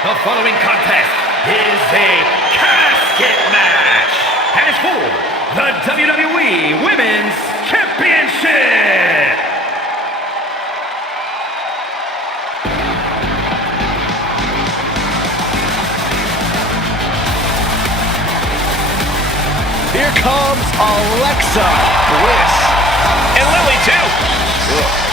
The following contest is a casket match and is for the WWE Women's Championship. Here comes Alexa Bliss. And Lily, too. Ugh.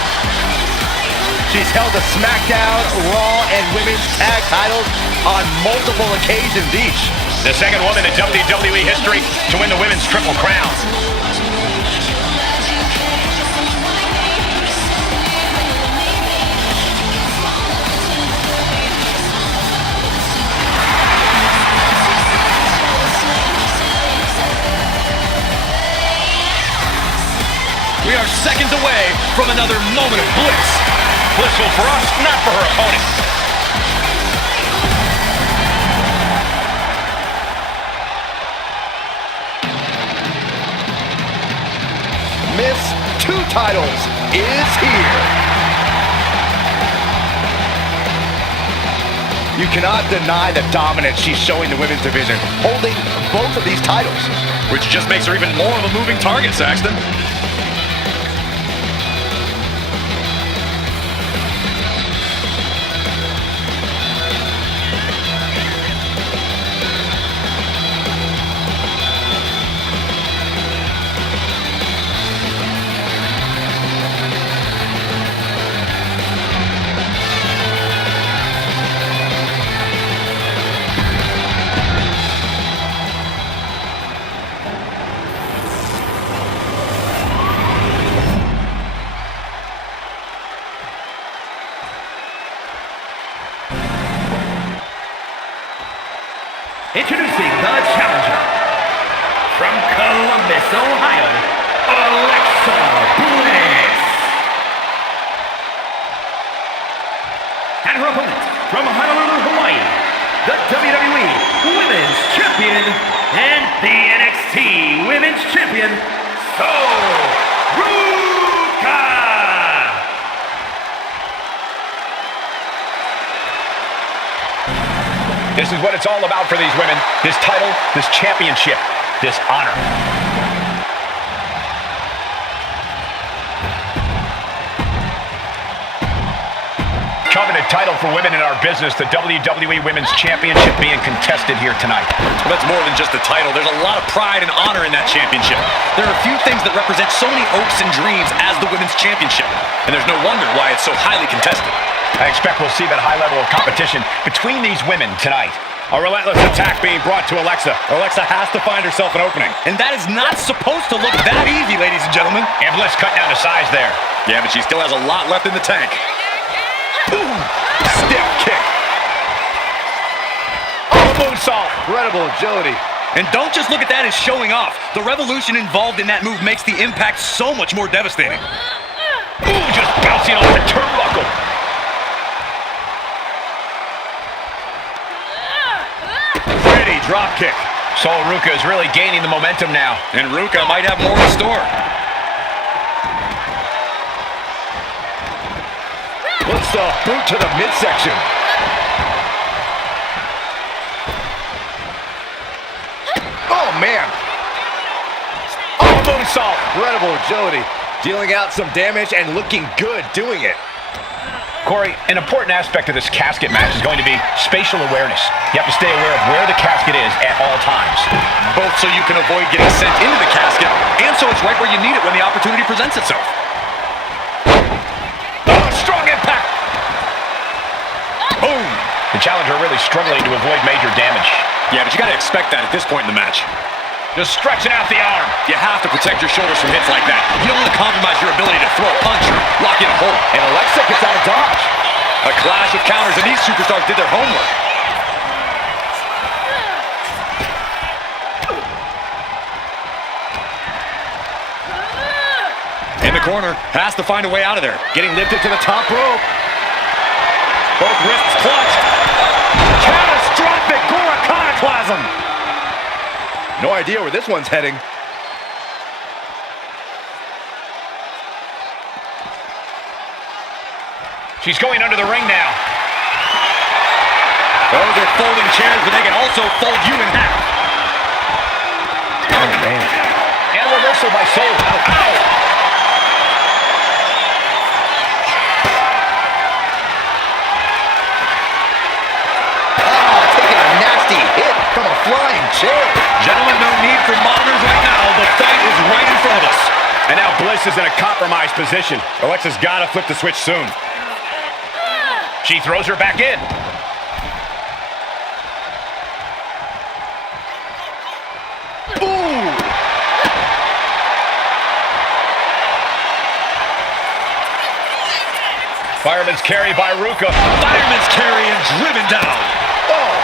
She's held the SmackDown, Raw, and Women's Tag titles on multiple occasions each. The second woman in WWE history to win the Women's Triple Crown. We are seconds away from another moment of bliss. Blissful for us, not for her opponent. Miss Two Titles is here. You cannot deny the dominance she's showing the women's division, holding both of these titles. Which just makes her even more of a moving target, Saxton. Introducing the challenger from Columbus, Ohio, Alexa Bliss. And her opponent from Honolulu, Hawaii, the WWE Women's Champion and the NXT Women's Champion, Ruca. This is what it's all about for these women. This title, this championship, this honor. Coveted title for women in our business, the WWE Women's Championship being contested here tonight. Well, that's more than just the title. There's a lot of pride and honor in that championship. There are a few things that represent so many hopes and dreams as the Women's Championship. And there's no wonder why it's so highly contested. I expect we'll see that high level of competition between these women tonight. A relentless attack being brought to Alexa. Alexa has to find herself an opening. And that is not supposed to look that easy, ladies and gentlemen. And Bliss cut down to size there. Yeah, but she still has a lot left in the tank. Boom! Stiff kick. Oh, moonsault. Incredible agility. And don't just look at that as showing off. The revolution involved in that move makes the impact so much more devastating. Ooh, just bouncing off the turnbuckle. Pretty drop kick. So Ruca is really gaining the momentum now. And Ruca might have more in store. Puts the boot to the midsection. Oh, man. Oh, moonsault. Incredible agility. Dealing out some damage and looking good doing it. Corey, an important aspect of this casket match is going to be spatial awareness. You have to stay aware of where the casket is at all times. Both so you can avoid getting sent into the casket, and so it's right where you need it when the opportunity presents itself. Oh, strong impact. Boom. The challenger really struggling to avoid major damage. Yeah, but you got to expect that at this point in the match. Just stretching out the arm. You have to protect your shoulders from hits like that. You don't want to compromise your ability to throw a punch or lock in a hold. And Alexa gets out of dodge. A clash of counters, and these superstars did their homework. In the corner, has to find a way out of there. Getting lifted to the top rope. Both wrists clutched. Catastrophic iconoclasm. No idea where this one's heading. She's going under the ring now. Those are folding chairs, but they can also fold you in half. Oh, man. And a reversal by Soul. Ow. Oh, taking a nasty hit from a flying chair. Gentlemen, no need for monitors right now. The fight is right in front of us. And now Bliss is in a compromised position. Alexa's got to flip the switch soon. She throws her back in. Ooh. Fireman's carry by Ruca. Fireman's carry and driven down. Oh.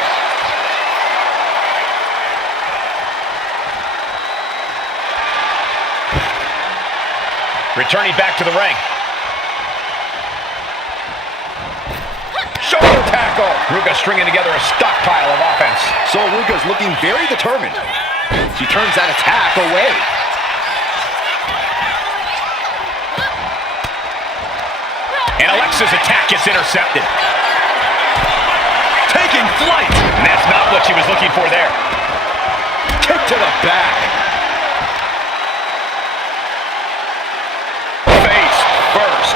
Returning back to the ring. Shoulder tackle. Ruca stringing together a stockpile of offense. So Ruca's looking very determined. She turns that attack away. And Alexa's attack gets intercepted. Taking flight. And that's not what she was looking for there. Kick to the back. Face first.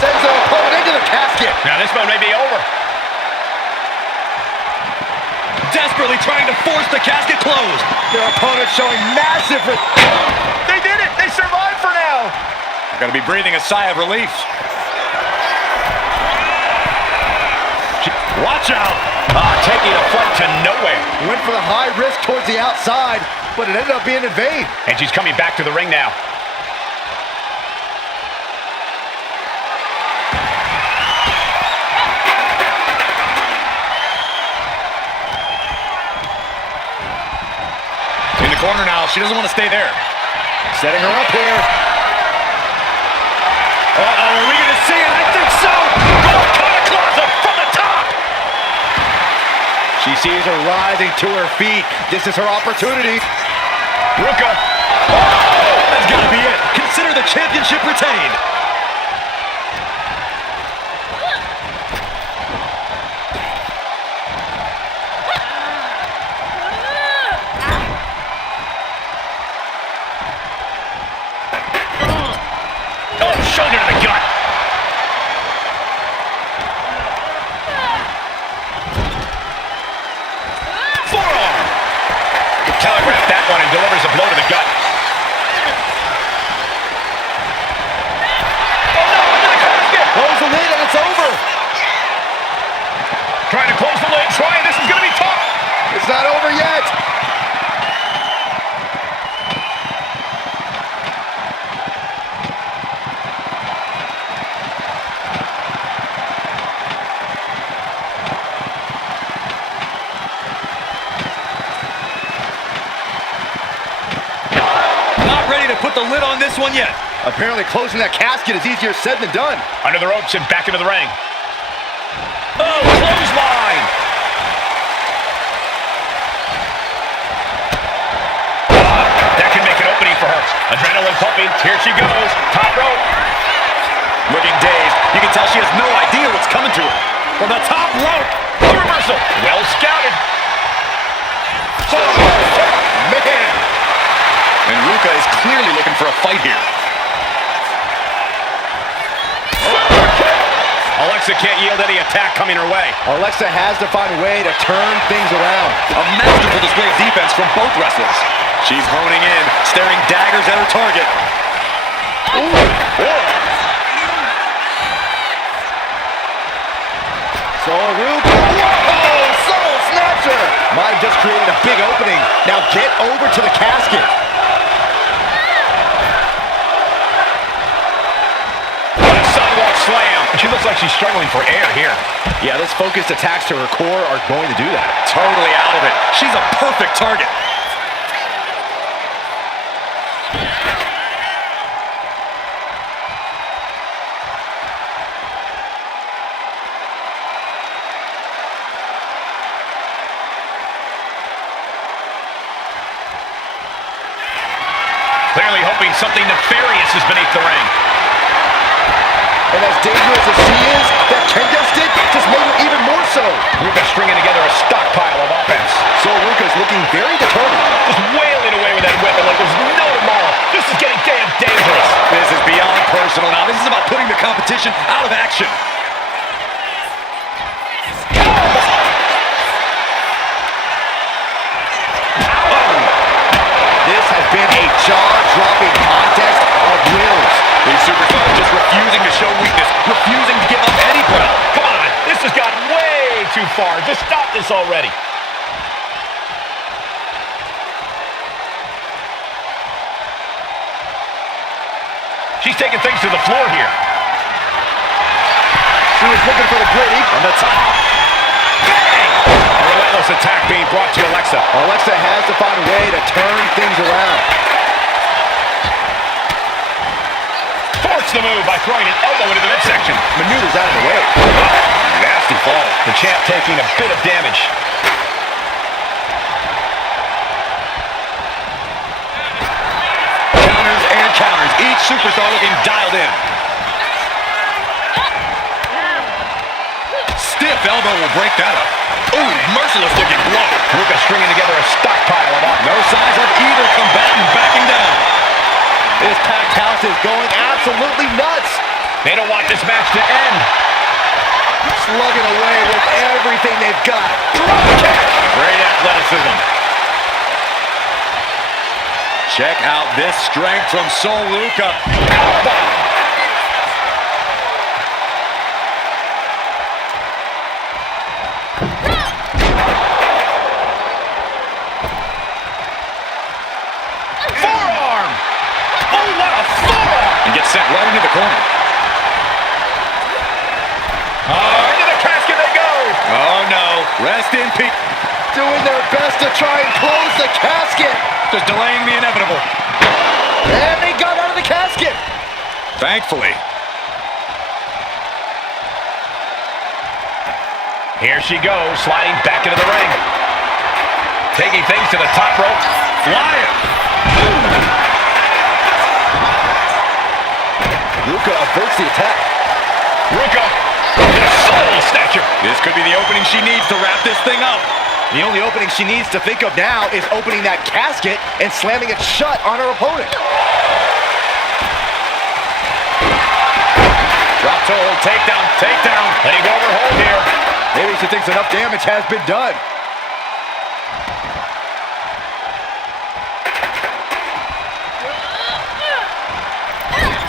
Sends her opponent into the casket. Now this one may be over. Desperately trying to force the casket closed. Their opponent showing massive... They did it! They survived for now! They're going to be breathing a sigh of relief. Watch out! Taking a flight to nowhere. Went for the high risk towards the outside, but it ended up being in vain. And she's coming back to the ring now. In the corner now. She doesn't want to stay there. Setting her up here. Uh-oh, are we going to see it? I think so! Closet from the top! She sees her rising to her feet. This is her opportunity. Ruca. That's got to be it. Consider the championship retained. Shoulder to the gut. Forearm. Telegraphed that one and delivers a blow to the gut. Oh no, into the casket. Close the lid and it's over. Trying to close the lid. Trying. This is going to be tough. It's not over yet. Put the lid on this one yet. Apparently closing that casket is easier said than done. Under the ropes and back into the ring. Oh, clothesline! That can make an opening for her. Adrenaline pumping. Here she goes. Top rope. Looking dazed. You can tell she has no idea what's coming to her. From the top rope. The reversal. Well scouted. Man. And Ruca is clearly looking for a fight here. Alexa can't yield any attack coming her way. Alexa has to find a way to turn things around. A masterful display of defense from both wrestlers. She's honing in, staring daggers at her target. Ooh. So Ruca. Whoa! Soul snatcher! Might have just created a big opening. Now get over to the casket. Slam. She looks like she's struggling for air here. Yeah, those focused attacks to her core are going to do that. Totally out of it. She's a perfect target. Clearly hoping something nefarious is beneath the ring. And as as dangerous as she is, that Ken just did just made her even more so. Ruca stringing together a stockpile of offense. So Ruca's looking very determined. Just wailing away with that weapon like there's no tomorrow. This is getting damn dangerous. This is beyond personal now. This is about putting the competition out of action. This has been a jaw-dropping contest of wills. These superstars just refusing to show weakness, refusing to give up any ground. Come on, this has gone way too far. Just stop this already. She's taking things to the floor here. She was looking for the great equal. On the top. Bang! A relentless attack being brought to Alexa. Alexa has to find a way to turn things around. Force the move by throwing an elbow into the midsection. Maneuvers out of the way. Nasty fall. The champ taking a bit of damage. Counters and counters. Each superstar looking dialed in. Stiff elbow will break that up. Ooh, merciless looking blow. Ruca stringing together a stockpile of offense. No signs of either combatant backing down. This packed house is going absolutely nuts. They don't want this match to end. Slugging away with everything they've got. Great athleticism. Check out this strength from Sol Luca. Forearm! Oh, what a forearm! And gets sent right into the corner. Into the casket they go! Oh no, rest in peace. Doing their best to try and close the casket. Just delaying the inevitable. And they got out of the casket. Thankfully. Here she goes, sliding back into the ring. Taking things to the top rope. Flying! Ruca averts the attack. Ruca, the soul snatcher. This could be the opening she needs to wrap this thing up. The only opening she needs to think of now is opening that casket and slamming it shut on her opponent. Drop toe hold, takedown, takedown. Letting go of her hold here. Maybe she thinks enough damage has been done.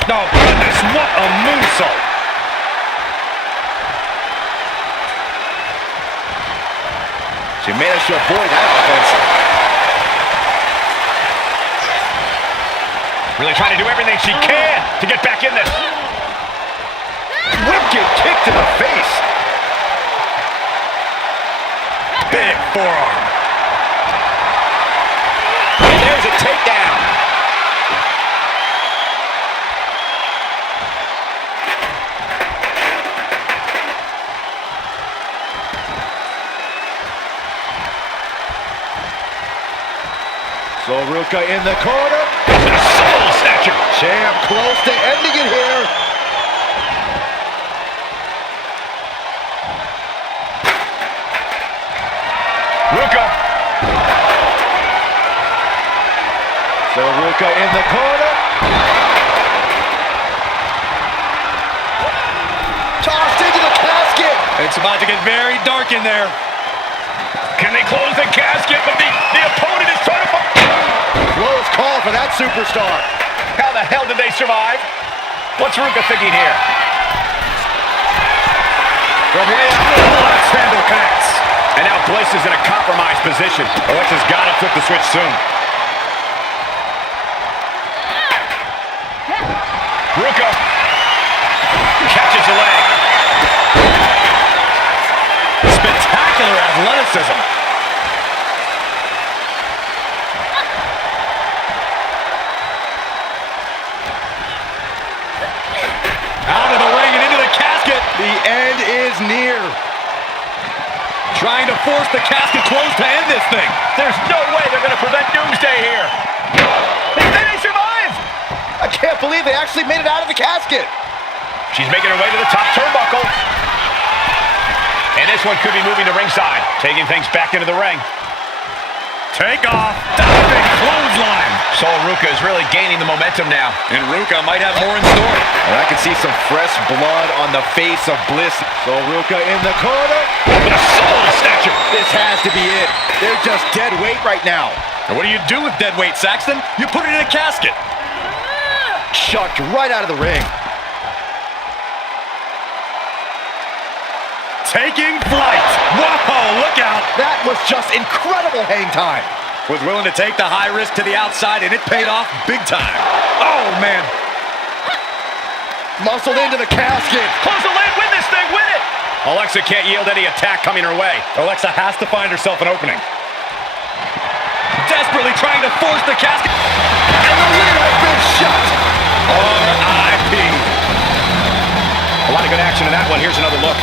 Oh, goodness, what a moonsault. She managed to avoid that offense. Really trying to do everything she can to get back in this. Wicked kick to the face. Big forearm. And there's a takedown. So Ruca in the corner. The soul snatcher. Champ close to ending it here. Ruca. So Ruca in the corner. Tossed into the casket. It's about to get very dark in there. Can they close the casket? But the opponent is trying to... Close call for that superstar. How the hell did they survive? What's Ruca thinking here? From way up, left handle connects. And now Bliss is in a compromised position. Alexa's got to flip the switch soon. Ruca catches the leg. Spectacular athleticism. Out of the ring and into the casket. The end is near. Trying to force the casket closed to end this thing. There's no way they're going to prevent doomsday here. They survived. I can't believe they actually made it out of the casket. She's making her way to the top turnbuckle. And this one could be moving to ringside, taking things back into the ring. Take off. Diving clothesline. So Ruca is really gaining the momentum now. And Ruca might have more in store. And I can see some fresh blood on the face of Bliss. So Ruca in the corner. With a solid snatcher. This has to be it. They're just dead weight right now. And what do you do with dead weight, Saxton? You put it in a casket. Chucked right out of the ring. Taking flight. Whoa, look out. That was just incredible hang time. Was willing to take the high risk to the outside, and it paid off big time. Oh, man. Muscled into the casket. Close the lane, win this thing, win it! Alexa can't yield any attack coming her way. Alexa has to find herself an opening. Desperately trying to force the casket. And the lid has been shut. R.I.P. A lot of good action in that one. Here's another look.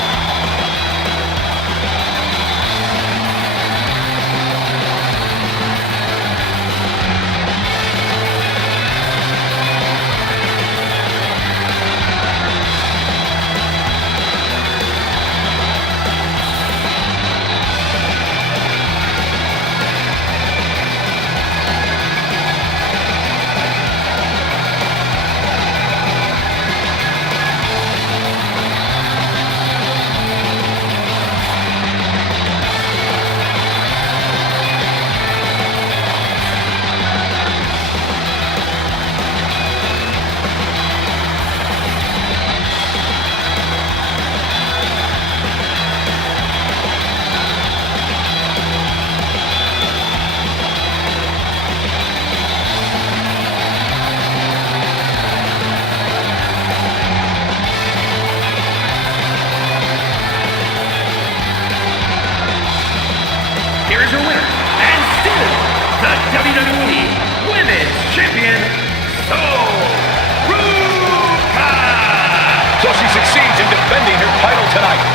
Here is your winner, and still the WWE Women's Champion, Ruca! So she succeeds in defending her title tonight.